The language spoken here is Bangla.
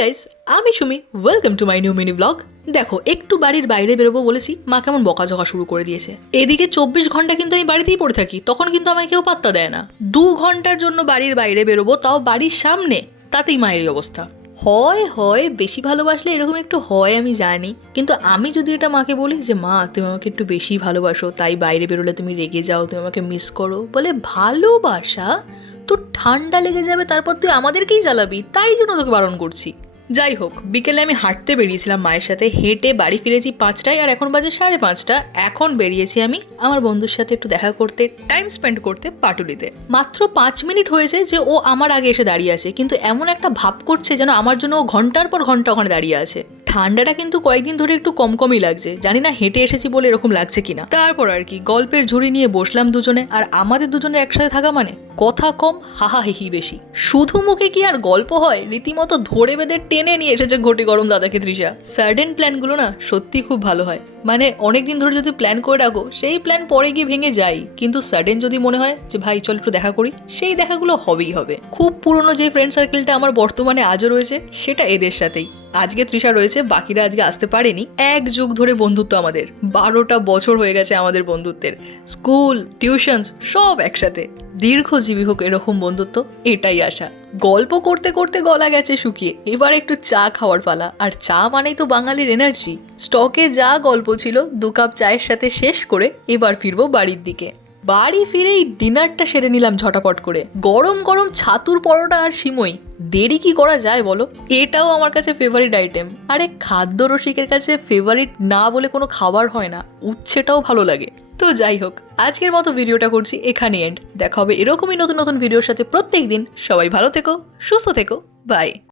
গাইস, আমি Sumi, welcome to my new mini vlog. দেখো, একটু বাড়ির বাইরে বেরোবো বলেছি, মা কেমন বকাঝকা শুরু করে দিয়েছে। এদিকে 24 ঘন্টা কিন্তু আমি বাড়িতেই পড়ে থাকি, তখন কিন্তু আমায় কেউ পাত্তা দেয় না। 2 ঘন্টার জন্য বাড়ির বাইরে বেরোবো, তাও বাড়ির সামনে, তাতেই মায়ের অবস্থা। হয় বেশি ভালোবাসলে এরকম একটু হয়, আমি জানি, কিন্তু আমি যদি এটা মাকে বলি যে মা তুমি আমাকে একটু বেশি ভালোবাসো, তাই বাইরে বেরোলে তুমি রেগে যাও, তুমি আমাকে মিস করো, বলে ভালোবাসা তো ঠান্ডা লেগে যাবে, তারপর তুই আমাদেরকেই জ্বালাবি, তাই জন্য তোকে বারণ করছি। যাই হোক, বিকেলে আমি হাঁটতে বেরিয়েছিলাম মায়ের সাথে, হেঁটে বাড়ি ফিরেছি 5টায়, আর এখন বাজে 5:30। এখন বেরিয়েছি আমি আমার বন্ধুর সাথে একটু দেখা করতে, টাইম স্পেন্ড করতে পাটুলিতে। মাত্র 5 মিনিট হয়েছে যে ও আমার আগে এসে দাঁড়িয়ে আছে, কিন্তু এমন একটা ভাব করছে যেন আমার জন্য ও ঘন্টার পর ঘন্টা ওখানে দাঁড়িয়ে আছে। ঠান্ডাটা কিন্তু কয়েকদিন ধরে একটু কমই লাগছে, জানি না হেঁটে এসেছি বলে এরকম লাগছে কিনা। তারপর আর কি, গল্পের ঝুড়ি নিয়ে বসলাম দুজনে, আর আমাদের দুজনের একসাথে থাকা মানে কথা কম, হাহাহিহি বেশি। শুধু মুখে কি আর গল্প হয়, রীতিমতো ধরে বেঁধে টেনে নিয়ে এসেছে ঘটি গরম দাদাকে তৃষা। সার্টেন প্ল্যানগুলো না সত্যি খুব ভালো হয়, মানে অনেকদিন ধরে যদি প্ল্যান করে রাখো, সেই প্ল্যান পরে গিয়ে ভেঙে যায়, কিন্তু সাডেন যদি মনে হয় যে ভাই চল একটু দেখা করি, সেই দেখাগুলো হবেই হবে। খুব পুরনো যে ফ্রেন্ড সার্কেলটা আমার বর্তমানে আজও রয়েছে, সেটা এদের সাথেই। আজকে তৃষা রয়েছে, বাকিরা আজকে আসতে পারেনি। 1 যুগ ধরে বন্ধুত্ব আমাদের, 12টা বছর হয়ে গেছে আমাদের বন্ধুত্বের। স্কুল, টিউশন সব একসাথে। দীর্ঘজীবী হোক এরকম বন্ধুত্ব, এটাই আশা। গল্প করতে করতে গলা গেছে শুকিয়ে, এবার একটু চা খাওয়ার পালা। আর চা মানেই তো বাঙালির এনার্জি। স্টকে যা গল্প ছিল 2 কাপ চায়ের সাথে শেষ করে এবার ফিরবো বাড়ির দিকে। বাড়ি ফিরেই ডিনারটা সেরে নিলাম ঝটাপট করে। গরম গরম ছাতুর পরোটা আর সিমই, দেরি কি করা যায় বলো? এটাও আমার কাছে ফেভারিট আইটেম। আরে খাদ্য রসিকের কাছে ফেভারিট না বলে কোনো খাবার হয় না, উচ্ছেটাও ভালো লাগে। তো যাই হোক, আজকের মতো ভিডিওটা করছি এখানে এন্ড। দেখা হবে এরকমই নতুন নতুন ভিডিওর সাথে প্রত্যেক দিন। সবাই ভালো থেকো, সুস্থ থেকো, বাই।